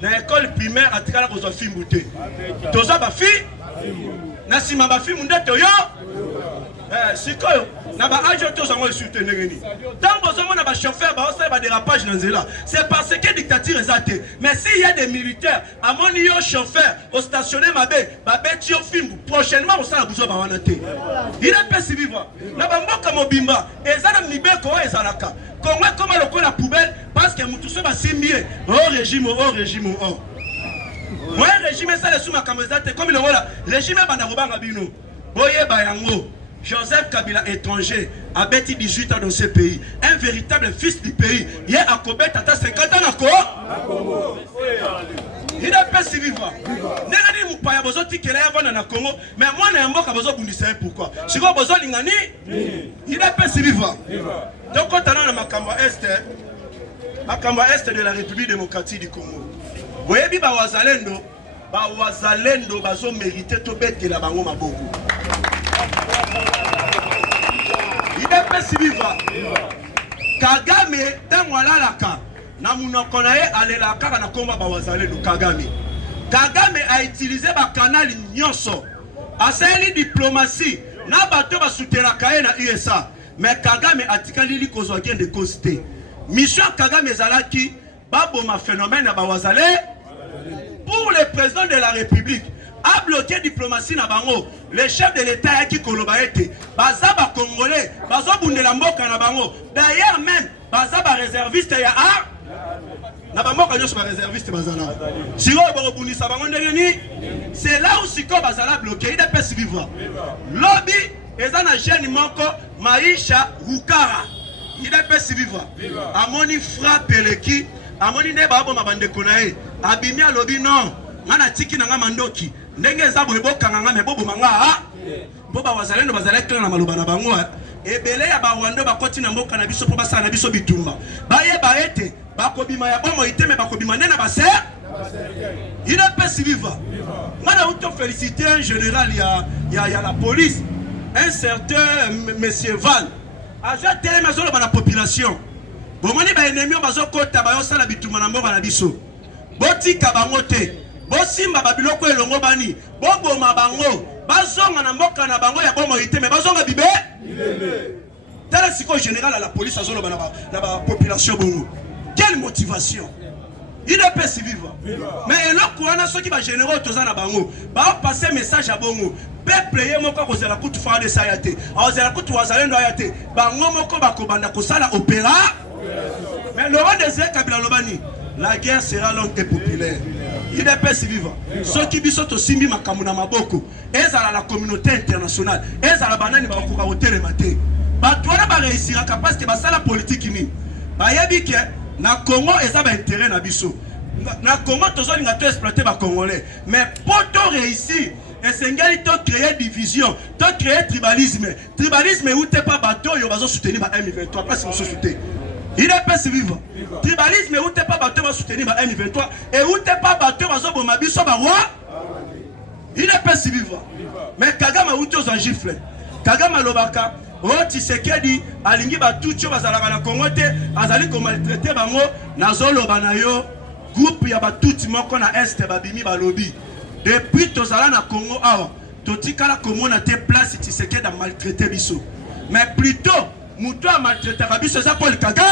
dans l'école primaire, à Tikala, vous avez fait bouter. Tous les filles, Nassima Bafi, Munda Toyo, Siko, na ba agent to zango soutenir ni tant besoin na ba chauffeur ba osala ba dérapage na nzela c'est parce que dictature ezate mais s'il y a des militaires amoni yo chauffeur au stationner mabe ba beti yo film prochainement osala buzo ba wana te il est pas si vivant na ba mboka mobimba ezana mibeko ezalaka Congo comme le la poubelle parce que mutu so ba simbie au régime moi régime ça le sous ma kamezate comme le voilà régime banda robanga bino boye bayango Joseph Kabila étranger a bâti 18 ans dans ce pays un véritable fils du pays il a Kobe tata 50 ans na Congo il est pas si vivant nengani mupaya bozo tikela ya vana na Congo mais moi na mboka bozo bundisa pourquoi siko bozo lingani il est pas si vivant donc quand on a na makambo est de la République démocratique du Congo boyebi ba wazalendo bazo mérité to betela bango maboko il est pas si vivant Kagame tango alalaka na munoko na ye alelaka na komba ba wazalendo Kagame a utilisé ba canal nyonso asali diplomatie na bato ba souteraka ye na USA mais Kagame atikali li kozwa de costé mission Kagame ezalaki baboma phénomène na ba wazalé pour le président de la République a bloqué diplomatie na bango le chef de l'état qui kolobaete baza ba congolais bazo bundela mboka na bango d'ailleurs même baza ba réserviste ya a na ba mboka nyonso ba réserviste bazala siko ba bundisa bango ndenge c'est là où siko bazala bloqué il est pas vivant lobby ezana jeune moko Maisha Rukara il est pas vivant amoni frappe leki amoni ne babo mabandeko na ye abimi alobi non ngana tiki na ngama ndoki ndenge za boyeboka nganga me bobo manga boba wazalendo bazaleka na maloba na bango ebele ya bawando bakoti na mboka na biso po basala na biso bitumba baye baete bakobima ya bomo iteme bakobima nena base il est pas vivant ngana uto féliciter un général ya la police un certain monsieur Val aja tele mazolo ba la population bomoni ba ennemi bazo kota ba yo sala bitumba na mboka na biso botika bango te bosimba babiloko elongo bani boboma bango bazonga na mboka na bango ya bomo iteme bazonga bibe tala siko général à la police azolo na ba population bongo quelle motivation il est pas si vivant mais eloko wana soki ba généraux toza na bango ba passer message à bongo peuple ye moko ko zela kutu fa de sayate azela kutu wazalendo ayate bango moko bakobanda kosala opéra mais le roi des Kabila lobani la guerre sera longue et populaire. Il est pas si vivant. Ceux qui bisont au Simbi Makamuna Maboko, ils à la communauté internationale, ils à la banane Bakoka au télématé. Batouana va réussir parce que c'est la politique. Bayabike, na Congo, ils ont intérêt na biso. Na Congo, tous les gens exploiter les Congolais. Mais pour tout réussir, et c'est créer division, créer tribalisme. Tribalisme, où t'es pas bateau, ils vont soutenir M23, pas si vous soutenez. Il est pas si vivant. Tribalisme où t'es pas battu va soutenir ma M23 et où t'es pas battu va zo ma biso ba roi. Il est pas si vivant. Mais Kagame où tu as giflé. Kagame lobaka o Tshisekedi alingi ba tucho bazalaka na Congo te azali ko maltraiter bango na zolo banayo groupe ya ba tuti moko na est ba bimi ba lobby. Depuis tozala na Congo awa totikala komona te place Tshisekedi a maltraiter biso. Mais plutôt Moutou a maltraité Rabiso, c'est Paul Kagame.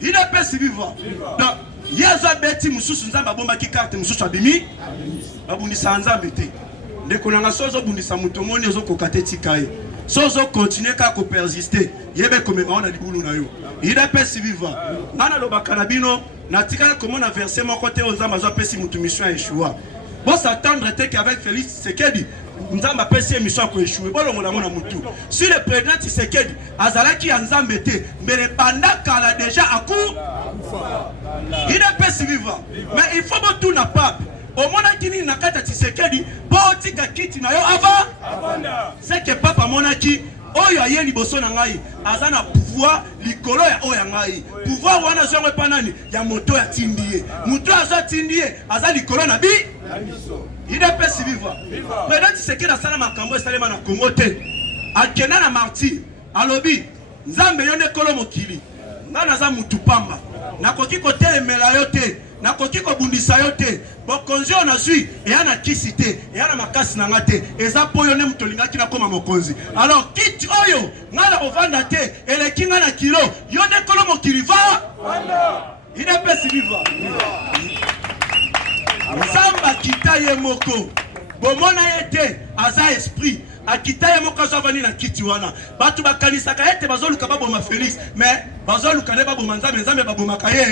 Il est pas si vivant. Donc, il y a un bêtis, Moussou Nzamba bomba qui carte, Moussou Abimi. Abouni Sanza bêté. Dès qu'on a sozo Bouni Samouto, mon nézo kokate tikaye. Sozo continue qu'à persister. Yebe comme on a dit boulou na yo. Il est pas si vivant. Nana loba kanabino, natika comment on a versé mon côté aux Zamba pesi Moutou mission échoua. Bon s'attendre qu'avec Félix Tshisekedi. Nzamba pesi émission ko échouer bolongo na mona mutu si le président Tshisekedi azalaki Nzamba te mais pendant kala déjà à court il est pas si vivant mais il faut pas tout n'a pas au moins kini na kata Tshisekedi botika kiti na yo avant c'est que papa monaki oyo ayeli boso na ngai azana pouvoir likolo ya oya ngai pouvoir wana zongo panani ya moto ya tindie moto azo tindie azali likolo na bi il est pas si vivant. Président Tshisekedi a salama kambo salama na Congo te. Akena na martyr. Alobi Nzambe yone kolo mokili. Ngana za mutu pamba. Nakoki ko telemela yo te. Nakoki ko bundisa yo te. Bokonzi on a zui et ana kisite et ana place na ngate eza poyo ne mutolinga kina koma mokonzi alors kiti oyo ngala ovanda te elekinga na kilo yo de kolo mokiliva ina pesi viva Samba kita ye moko bomona yete aza esprit akita ye moko azavani na kiti wana batu bakanisaka ete bazoluka baboma Félix mais bazoluka ne baboma nzambe babomaka ye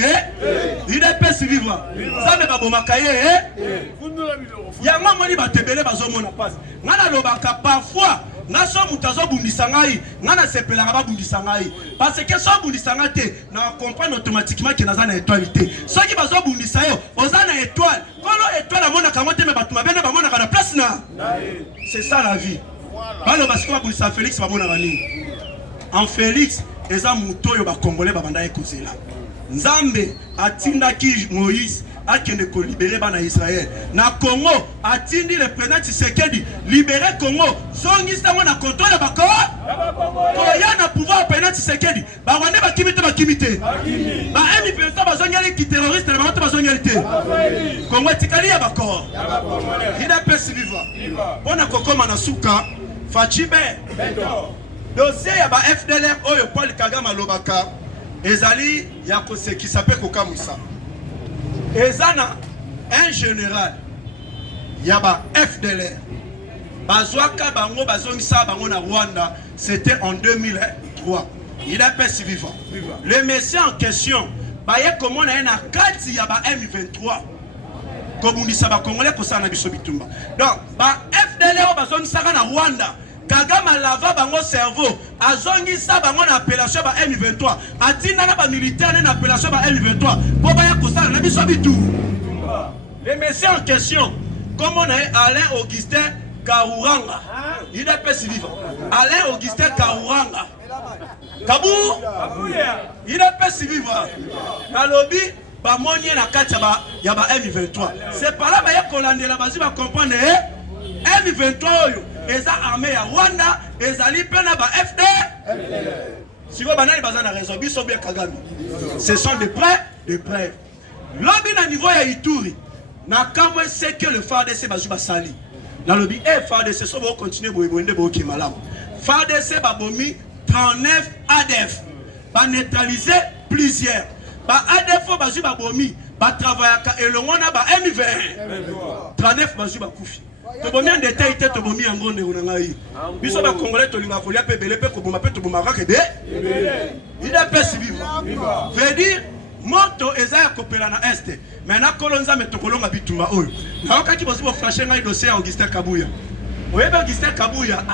ina pesi viva nzambe babomaka ye yango moni batebele bazomona passe ngana lobaka parfois nga so mutazo bundisa ngai ngana sepelaka babundisa ngai parce que so bundisa ngate na comprendre automatiquement que naza na étoile te soki bazo bundisa yo oza na étoile kolo étoile amona kango te me batu mabene bamona kana place na c'est ça la vie balo basiko babundisa Félix bamona bani en Félix eza mutoyo ba congolais babanda ekozela nzambe atindaki Moïse akende ko libérer bana Israël na Congo atindi le président Tshisekedi libérer Congo zongisa na contrôle bako ko ya na pouvoir président Tshisekedi ba wande bakimite ba M23 bazongeli ki terroriste na bato bazongeli te Congo tikali ya bako ina pesi viva bona kokoma na suka Fachibe dossier ya ba FDLR oyo Paul Kagame alobaka ezali ya kosekisa pe kokamwisa ezana un général yaba FDLR bazwaka bango bazongisa bango na Rwanda c'était en 2003 il a passé vivant le messieurs en question baye comment na na kati yaba M23 komundisa ba congolais ko sana biso bitumba donc ba FDLR bazongisa na Rwanda Kagame lava bango cerveau azongisa bango na appellation ba M23 atina na ba militaire na appellation ba M23 po ba ya kosala na biso bitu les messieurs en question comme on est Alain Augustin Kaouranga il est pas si vivant Alain Augustin Kaouranga Kabuya il est pas si vivant na lobby ba monye na kati ya ba M23 c'est pas là ba ya kolandela bazi ba comprendre M23 oyo eza armée ya Rwanda ezali pena ba FD siko banani bazana raison biso bien Kagame ce sont des prêts lobby na niveau ya Ituri na kamwe c'est que le FARDC bazuba sali na lobby FARDC so bo continuer boyende bo ki malamu FARDC ba bomi 39 ADF ba neutraliser plusieurs ba ADF bazuba bomi ba travaillaka elongo na ba M20 39 bazuba kufi to bomi en détail te to bomi en ngonde unangai biso ba congolais to linga kolia pe belé pe ko boma pe to boma ka kede il a pas vivre veut dire moto ezaya kopela na este mais na kolonza metokolonga bitumba oyo na wakati bosi bo flasher ngai dossier Augustin Kabuya oyeba Augustin Kabuya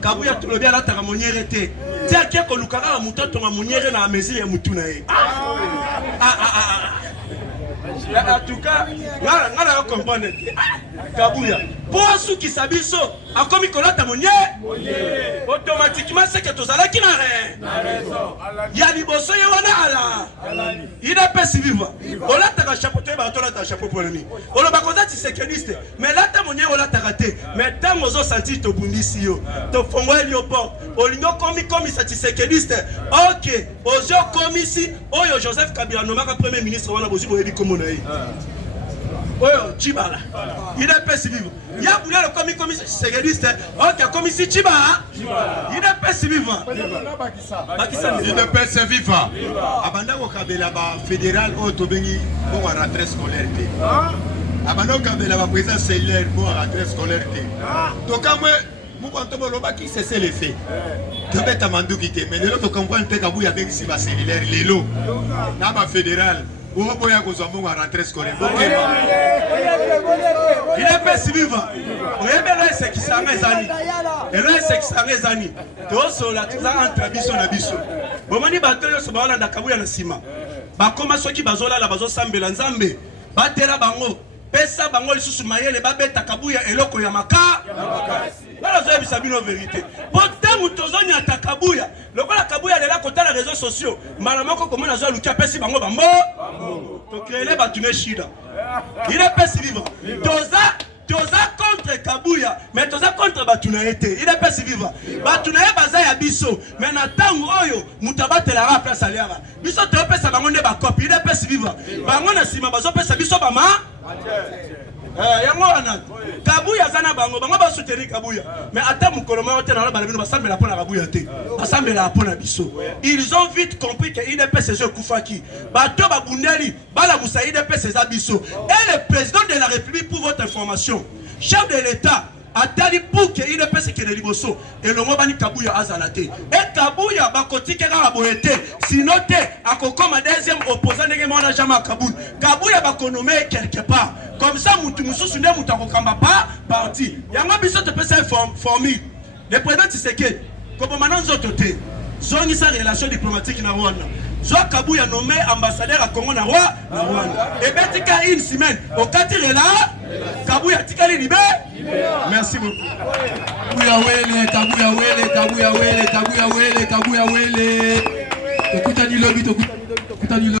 Kabuya to lobi ala taka moniere te tia ke ko lukaka mutoto nga moniere na mesure ya mutuna ye en tout cas ngala comprendre Kabuya pour qui sabiso a komi kolata monye automatiquement c'est que tozala ki na raison ya liboso ye wana ala il a pas si vivre ola ta chapeau te ba tola ta chapeau pour lui olo ba koza Tshisekedi mais là ta monye ola ta raté mais tant ozo sentir to bundisi yo to fongwa li opo olingo komi sa Tshisekedi OK ozo komisi oyo Joseph Kabila nomaka premier ministre wana bozi boyebi komona ye oyo Chibala il est pas si vivant ya bouler le commis sécuriste OK commis Chibala il est pas si vivant il est pas si vivant abanda ko kabela ba fédéral o to bengi bon rentrée scolaire abanda ko kabela ba président cellulaire bon rentrée scolaire to kamwe muko ntobo loba ki c'est le fait to beta manduki te mais lelo to comprendre te kabuya bengi si ba cellulaire lelo na ba fédéral il est pas si vivant. Il est bien ce qui s'en est zani. Et là c'est qui s'en est zani. Tous sont là tous entre biso na biso. Bon mani batelo so baona na kabuya na sima. Ba koma soki bazola la bazo sambela nzambe. Batela bango. Pesa bango lisusu mayele babeta kabuya eloko ya maka. Voilà ça c'est la vérité. Pourtant mutozonya atakabuya. Lokola kabuya lela kota na réseaux sociaux. Malamoko comment na zo lukia pesi bango bambo. To créer batune shida. Il est pas si vivant. Toza contre kabuya, mais toza contre batuna été. Il est pas si vivant. Batuna baza ya biso, mais na tango oyo mutabate la ra place aliara. Biso te pesa bango ne ba copie. Il est pas si vivant. Bango na sima bazo pesa biso bama. Yango Kabuya zana bango ba soutenir Kabuya. Mais attends mon colombo te na ba bino ba sambela pona Kabuya te. Ba sambela pona biso. Ils ont vite compris que IDP c'est eux Koufaki. Bato ba bundeli bala musa IDP c'est Abisso. Et le président de la République pour votre information, chef de l'État atali pour que il pèse que les liboso et le mobani Kabuya azalate et Kabuya bakotike ka boyete sinon te akokoma deuxième opposant ndenge mona jama Kabuya Kabuya bakonome quelque part comme ça mutu mususu nde mutu akokamba pas parti yanga biso te pèse formule le président Tshisekedi comme maintenant zoto te zoni sa relation diplomatique na Rwanda Zoa Kabuya nommé ambassadeur à Congo na Rwanda et betika une semaine au katire là Kabuya tikali libé. Merci beaucoup. Kabuya wele. Écoutez le but, écoutez le.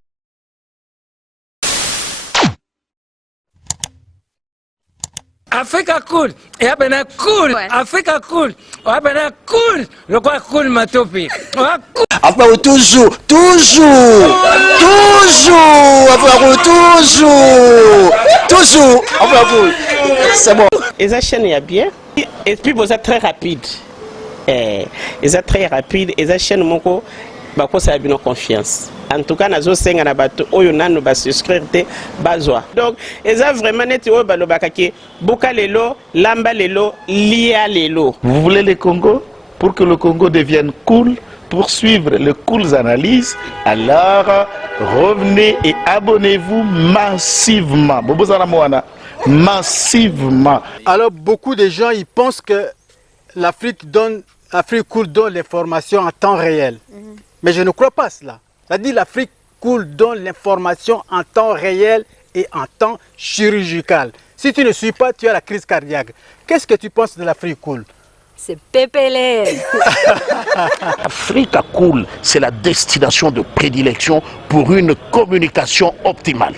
Africa cool, et abena cool, Africa cool, abena cool, le quoi cool matopi. Après toujours, c'est bon. Et ça chaîne est bien, et puis vous êtes très rapide. Et ça très rapide, et ça chaîne moko, bako ça a bien confiance. En tout cas, nazo senga na bato oyo nanu ba souscrire te bazwa. Donc, eza vraiment neti oyo balobaka ke buka lelo, lamba lelo, lia lelo. Vous voulez le Congo? Pour que le Congo devienne cool, pour suivre les cool analyses, alors revenez et abonnez-vous massivement. Massivement. Alors beaucoup de gens ils pensent que l'Afrique cool donne l'information en temps réel. Mais je ne crois pas cela. C'est-à-dire l'Afrique cool donne l'information en temps réel et en temps chirurgical. Si tu ne suis pas, tu as la crise cardiaque. Qu'est-ce que tu penses de l'Afrique cool? C'est PPL. Africa Cool, c'est la destination de prédilection pour une communication optimale.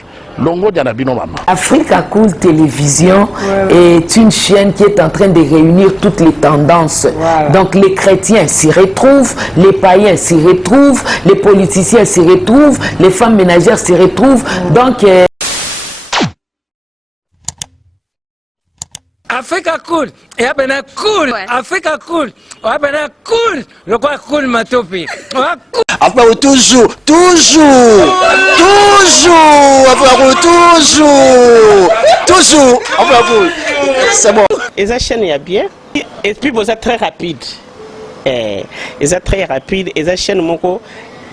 Africa Cool Télévision est une chaîne qui est en train de réunir toutes les tendances. Donc les chrétiens s'y retrouvent, les païens s'y retrouvent, les politiciens s'y retrouvent, les femmes ménagères s'y retrouvent. Donc Africa cool, et abena cool, Africa cool, abena cool, le quoi cool matopi. Après toujours, c'est bon. Et ça chaîne est bien, et puis vous êtes très rapide. Et ça très rapide, et ça chaîne moko,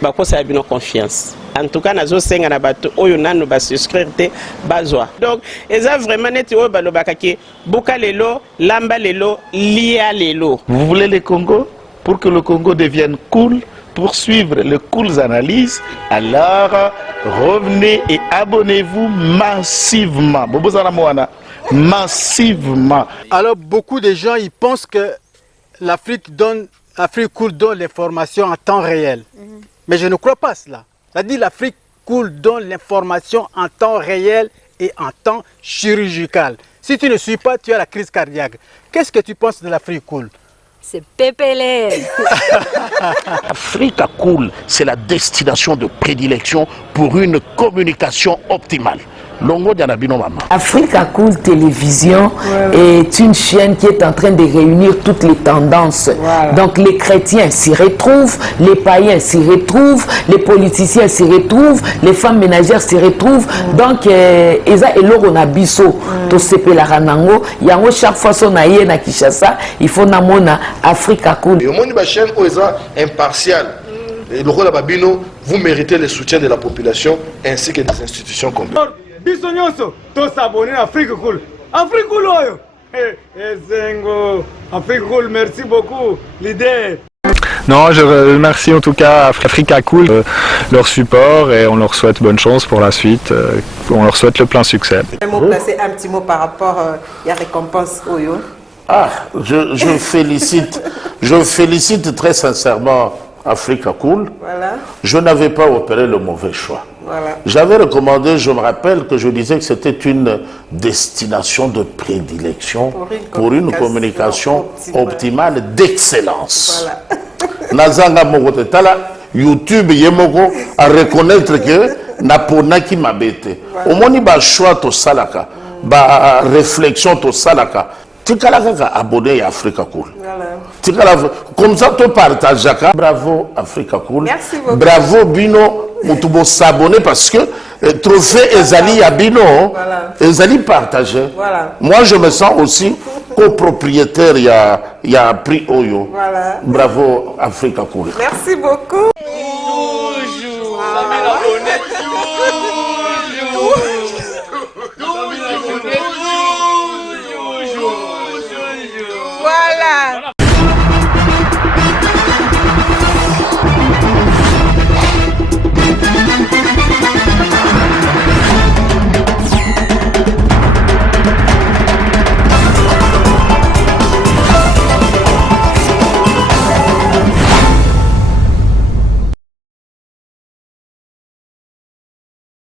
bako ça a bien confiance. En tout cas, nazo senga na bato oyo nanu ba souscrire te bazwa. Donc, eza vraiment neti oyo balobaka ke buka lelo, lamba lelo, lia lelo. Vous voulez le Congo? Pour que le Congo devienne cool, pour suivre les cool analyses, alors revenez et abonnez-vous massivement. Massivement. Alors beaucoup de gens ils pensent que l'Afrique cool donne l'information en temps réel. Mais je ne crois pas cela. C'est-à-dire l'Afrique cool donne l'information en temps réel et en temps chirurgical. Si tu ne suis pas, tu as la crise cardiaque. Qu'est-ce que tu penses de l'Afrique cool? C'est PPL. Africa Cool, c'est la destination de prédilection pour une communication optimale. Africa Cool Télévision est une chaîne qui est en train de réunir toutes les tendances. Donc les chrétiens s'y retrouvent, les païens s'y retrouvent, les politiciens s'y retrouvent, les femmes ménagères s'y retrouvent. Donc eza eloko na biso to sepela nango yango chaque fois son aye na Kinshasa, il faut namona Africa Cool. Et au monde ba chaîne oza impartial. Et le rôle de Babino, vous méritez le soutien de la population ainsi que des institutions complètes. Biso nyonso to s'abonner à Africa Cool. Africa Cool oyo. Zengo. Africa Cool, merci beaucoup l'idée. Non, je remercie en tout cas Africa Cool leur support et on leur souhaite bonne chance pour la suite. On leur souhaite le plein succès. Placer un petit mot par rapport à la récompense oyo. Je félicite très sincèrement Africa Cool. Voilà. Je n'avais pas opéré le mauvais choix. Voilà. J'avais recommandé, je me rappelle que je disais que c'était une destination de prédilection pour une communication optimale d'excellence. Nazanga Mogote Tala, YouTube Yemoko, à reconnaître que Napona qui m'a bêté. Au moins, il choix to salaka. ba réflexion to salaka tikala kaka abonné à Africa Cool. Tikala comme ça to partage. Bravo Africa Cool. Merci beaucoup. Bravo Bino mutubo s'abonner parce que trophée Ezali à Bino Ezali partagé. Moi je me sens aussi copropriétaire il y a prix Oyo. Bravo Africa Cool. Merci beaucoup. Toujours.